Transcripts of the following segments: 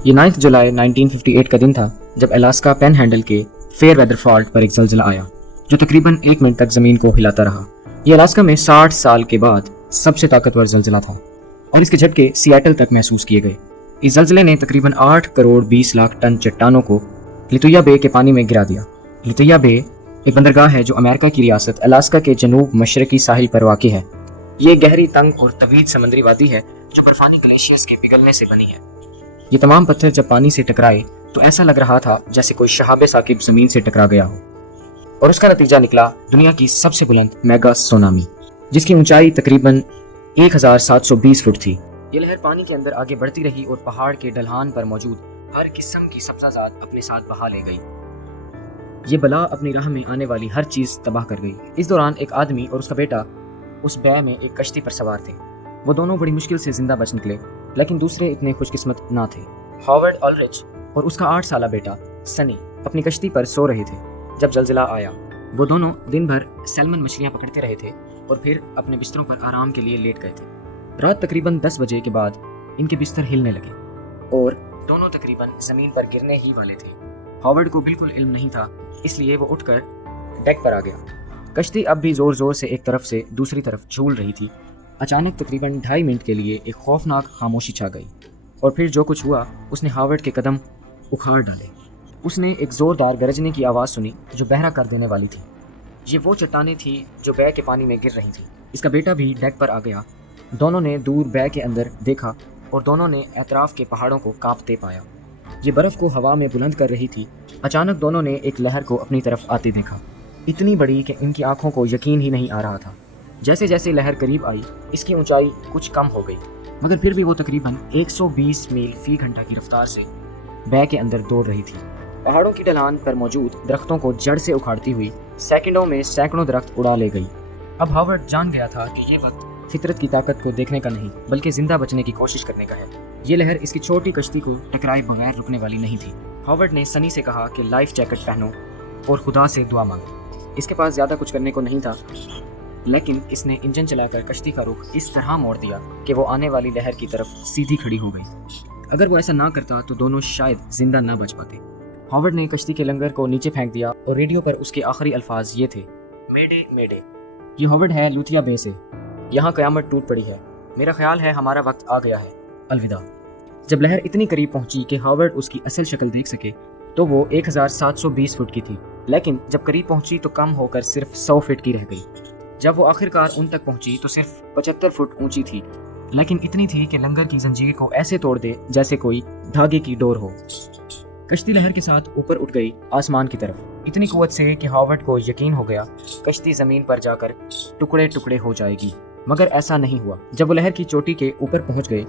یہ 9 जुलाई 1958 का दिन था जब अलास्का पेन हैंडल के फेयर वेदर फॉल्ट पर एक जलजिला आया जो तकरीबन 1 मिनट तक ज़मीन को हिलाता रहा। ये अलास्का में 60 साल के बाद सबसे ताकतवर जलजिला था और इसके झटके सियाटल तक महसूस किए गए। इस जलजिले ने तकरीबन 8 करोड़ 20 लाख टन चट्टानों को लितुया बे के पानी में गिरा दिया। लितुया बे एक बंदरगाह है जो अमेरिका की रियासत अलास्का के जनूब मशरकी साहिल पर वाक़ है। ये गहरी, तंग और तवील समुद्री वादी है जो बर्फानी ग्लेशियर्स के पिघलने से बनी है। ये तमाम पत्थर जब पानी से टकराए तो ऐसा लग रहा था जैसे कोई शहाब साकिब जमीन से टकरा गया हो, और उसका नतीजा निकला दुनिया की सबसे बुलंद मेगा सुनामी जिसकी ऊंचाई तकरीबन 1720 फुट थी। ये लहर पानी के अंदर आगे बढ़ती रही और पहाड़ के ढलान पर मौजूद हर किस्म की सब्ज़ाजात अपने साथ बहा ले गई। ये बला अपनी राह में आने वाली हर चीज़ तबाह कर गई। इस दौरान एक आदमी और उसका बेटा उस बै में एक कश्ती पर सवार थे। वो दोनों बड़ी मुश्किल से जिंदा बच निकले, लेकिन दूसरे इतने खुशकिस्मत ना थे। हॉवर्ड ऑलरिच और उसका 8 साला बेटा सनी अपनी कश्ती पर सो रहे थे जब जलजिला आया। वो दोनों दिन भर सैल्मन मछलियां पकड़ते रहे थे और फिर अपने बिस्तरों पर आराम के लिए लेट गए थे। रात तकरीबन 10 बजे के बाद इनके बिस्तर हिलने लगे और दोनों तकरीबन ज़मीन पर गिरने ही वाले थे। हॉवर्ड को बिल्कुल इल्म नहीं था, इसलिए वो उठकर डेक पर आ गया। कश्ती अब भी ज़ोर ज़ोर से एक तरफ से दूसरी तरफ झूल रही थी। अचानक तकरीबन 2.5 मिनट के लिए एक खौफनाक खामोशी छा गई और फिर जो कुछ हुआ उसने हॉवर्ड के कदम उखाड़ डाले। उसने एक ज़ोरदार गरजने की आवाज़ सुनी जो बहरा कर देने वाली थी। ये वो चट्टानें थी जो बै के पानी में गिर रही थी। इसका बेटा भी डेक पर आ गया। दोनों ने दूर बै के अंदर देखा और दोनों ने एतराफ़ के पहाड़ों को कांपते पाया। ये बर्फ़ को हवा में बुलंद कर रही थी। अचानक दोनों ने एक लहर को अपनी तरफ आते देखा, इतनी बड़ी कि इनकी आंखों को यकीन ही नहीं आ रहा था। जैसे जैसे लहर करीब आई इसकी ऊंचाई कुछ कम हो गई, मगर फिर भी वो तकरीबन 120 मील फी घंटा की रफ्तार से बै के अंदर दौड़ रही थी। पहाड़ों की ढलान पर मौजूद दरख्तों को जड़ से उखाड़ती हुई सेकंडों में सैकड़ों दरख्त उड़ा ले गई। अब हॉवर्ड जान गया था कि ये वक्त फितरत की ताकत को देखने का नहीं बल्कि जिंदा बचने की कोशिश करने का है। ये लहर इसकी छोटी कश्ती को टकराए बगैर रुकने वाली नहीं थी। हॉवर्ड ने सनी से कहा कि लाइफ जैकेट पहनो और खुदा से दुआ मांगो। इसके पास ज़्यादा कुछ करने को नहीं था, लेकिन इसने इंजन चलाकर कश्ती का रुख इस तरह मोड़ दिया कि वो आने वाली लहर की तरफ सीधी खड़ी हो गई। अगर वो ऐसा ना करता तो दोनों शायद जिंदा ना बच पाते। हॉवर्ड ने कश्ती के लंगर को नीचे फेंक दिया और रेडियो पर उसके आखिरी अल्फाज ये थे, मेडे मेडे। ये हॉवर्ड है लुथिया बे से। यहाँ क़यामत टूट पड़ी है। मेरा ख्याल है हमारा वक्त आ गया है। अलविदा। जब लहर इतनी करीब पहुंची कि हॉवर्ड उसकी असल शक्ल देख सके तो वो 1720 फुट की थी, लेकिन जब करीब पहुंची तो कम होकर सिर्फ 100 फीट की रह गई। जब वो आखिरकार उन तक पहुंची तो सिर्फ 75 फुट ऊंची थी, लेकिन इतनी थी कि लंगर की जंजीर को ऐसे तोड़ दे जैसे कोई धागे की डोर हो। कश्ती लहर के साथ ऊपर उठ गई आसमान की तरफ, इतनी कुव्वत से कि हॉवर्ड को यकीन हो गया कश्ती जमीन पर जाकर टुकड़े टुकड़े हो जाएगी। मगर ऐसा नहीं हुआ। जब वो लहर की चोटी के ऊपर पहुंच गए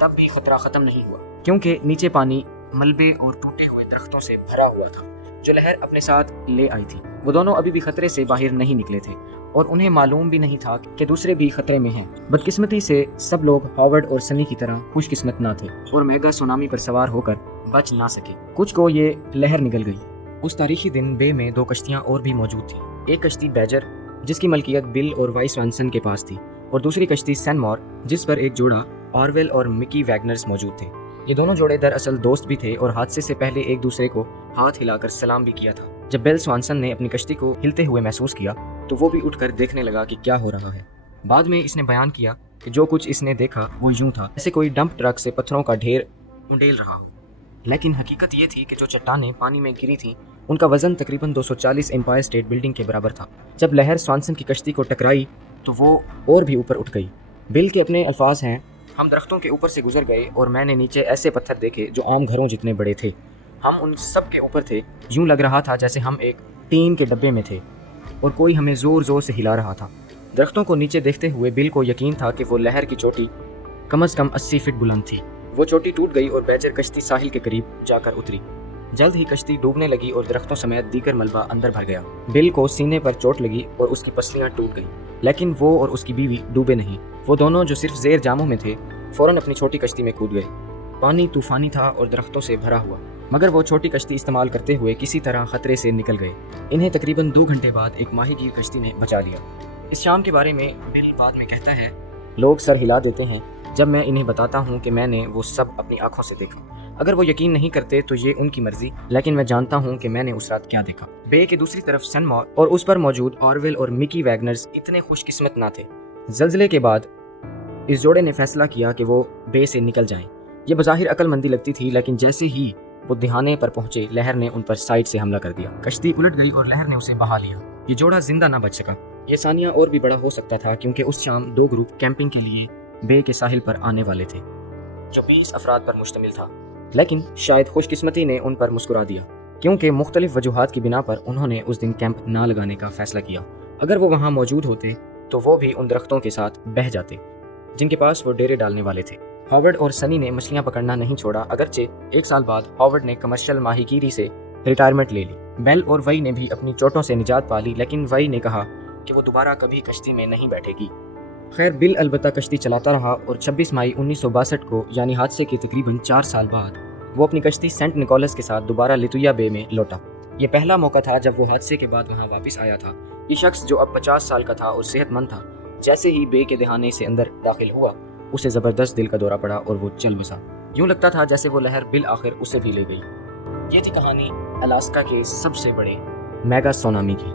तब भी खतरा खत्म नहीं हुआ, क्योंकि नीचे पानी मलबे और टूटे हुए दरख्तों से भरा हुआ था जो लहर अपने साथ ले आई थी। वो दोनों अभी भी खतरे से बाहर नहीं निकले थे और उन्हें मालूम भी नहीं था कि दूसरे भी खतरे में हैं। बदकिस्मती से सब लोग हॉवर्ड और सनी की तरह खुशकिस्मत ना थे और मेगा सुनामी पर सवार होकर बच ना सके। कुछ को ये लहर निगल गई। उस तारीखी दिन बे में 2 कश्तियाँ और भी मौजूद थी। एक कश्ती बैजर जिसकी मलकियत बिल और वाइस वानसन के पास थी, और दूसरी कश्ती सैनमोर जिस पर एक जोड़ा ऑरवेल और मिकी वैगनर्स मौजूद थे। ये दोनों जोड़े दरअसल दोस्त भी थे और हादसे से पहले एक दूसरे को हाथ हिलाकर सलाम भी किया था। जब बिल स्वानसन ने अपनी कश्ती को हिलते हुए महसूस किया तो वो भी उठकर देखने लगा कि क्या हो रहा है। बाद में इसने बयान किया कि जो कुछ इसने देखा वो यूं था जैसे कोई डंप ट्रक से पत्थरों का ढेर उंडेल रहा हो, लेकिन हकीकत ये थी कि जो चट्टानें पानी में गिरी थीं उनका वजन तकरीबन 240 एम्पायर स्टेट बिल्डिंग के बराबर था। जब लहर स्वानसन की कश्ती को टकराई तो वो और भी ऊपर उठ गई। बिल के अपने अल्फाज हैं, हम दरख्तों के ऊपर से गुजर गए और मैंने नीचे ऐसे पत्थर देखे जो आम घरों जितने बड़े थे। हम उन सब के ऊपर थे। यूं लग रहा था जैसे हम एक टीन के डब्बे में थे और कोई हमें ज़ोर ज़ोर से हिला रहा था। दरख्तों को नीचे देखते हुए बिल को यकीन था कि वो लहर की चोटी कम से कम 80 फीट बुलंद थी। वो चोटी टूट गई और बैजर कश्ती साहिल के करीब जाकर उतरी। जल्द ही कश्ती डूबने लगी और दरख्तों समेत दीगर मलबा अंदर भर गया। बिल को सीने पर चोट लगी और उसकी पसलियां टूट गईं, लेकिन वो और उसकी बीवी डूबे नहीं। वो दोनों जो सिर्फ ज़ेर जामों में थे फौरन अपनी छोटी कश्ती में कूद गए। पानी तूफानी था और दरख्तों से भरा हुआ, मगर वो छोटी कश्ती इस्तेमाल करते हुए किसी तरह खतरे से निकल गए। इन्हें तकरीबन 2 घंटे बाद एक माहीगीर कश्ती ने बचा लिया। इस शाम के बारे में बिल बाद में कहता है, लोग सर हिला देते हैं जब मैं इन्हें बताता हूँ कि मैंने वो सब अपनी आंखों से देखा। اگر وہ یقین نہیں کرتے تو یہ ان کی مرضی، لیکن میں جانتا ہوں کہ میں نے اس رات کیا دیکھا۔ بے کے دوسری طرف سنمور اور اس پر موجود آرویل اور مکی ویگنرز اتنے خوش قسمت نہ تھے۔ زلزلے کے بعد اس جوڑے نے فیصلہ کیا کہ وہ بے سے نکل جائیں۔ یہ بظاہر عقل مندی لگتی تھی، لیکن جیسے ہی وہ دہانے پر پہنچے لہر نے ان پر سائڈ سے حملہ کر دیا۔ کشتی الٹ گئی اور لہر نے اسے بہا لیا۔ یہ جوڑا زندہ نہ بچ سکا۔ یہ ثانیہ اور بھی بڑا ہو سکتا تھا کیونکہ اس شام 2 گروپ کیمپنگ کے لیے بے کے ساحل پر آنے والے تھے جو 20 افراد پر مشتمل تھا، لیکن شاید خوش قسمتی نے ان پر مسکرا دیا کیونکہ مختلف وجوہات کی بنا پر انہوں نے اس دن کیمپ نہ لگانے کا فیصلہ کیا۔ اگر وہ وہاں موجود ہوتے تو وہ بھی ان درختوں کے ساتھ بہہ جاتے جن کے پاس وہ ڈیرے ڈالنے والے تھے۔ ہاورڈ اور سنی نے مچھلیاں پکڑنا نہیں چھوڑا، اگرچہ 1 سال بعد ہاورڈ نے کمرشل ماہی گیری سے ریٹائرمنٹ لے لی۔ بیل اور وئی نے بھی اپنی چوٹوں سے نجات پا لی، لیکن وئی نے کہا کہ وہ دوبارہ کبھی کشتی میں نہیں بیٹھے گی۔ خیر بل البتہ کشتی چلاتا رہا اور 26 مئی 1962 کو یعنی حادثے کے تقریباً 4 سال بعد وہ اپنی کشتی سینٹ نکولس کے ساتھ دوبارہ لتویا بے میں لوٹا۔ یہ پہلا موقع تھا جب وہ حادثے کے بعد وہاں واپس آیا تھا۔ یہ شخص جو اب 50 سال کا تھا اور صحت مند تھا، جیسے ہی بے کے دہانے سے اندر داخل ہوا اسے زبردست دل کا دورہ پڑا اور وہ چل بسا۔ یوں لگتا تھا جیسے وہ لہر بالآخر اسے بھی لے گئی۔ یہ تھی کہانی الاسکا کے سب سے بڑے میگا سونامی کی۔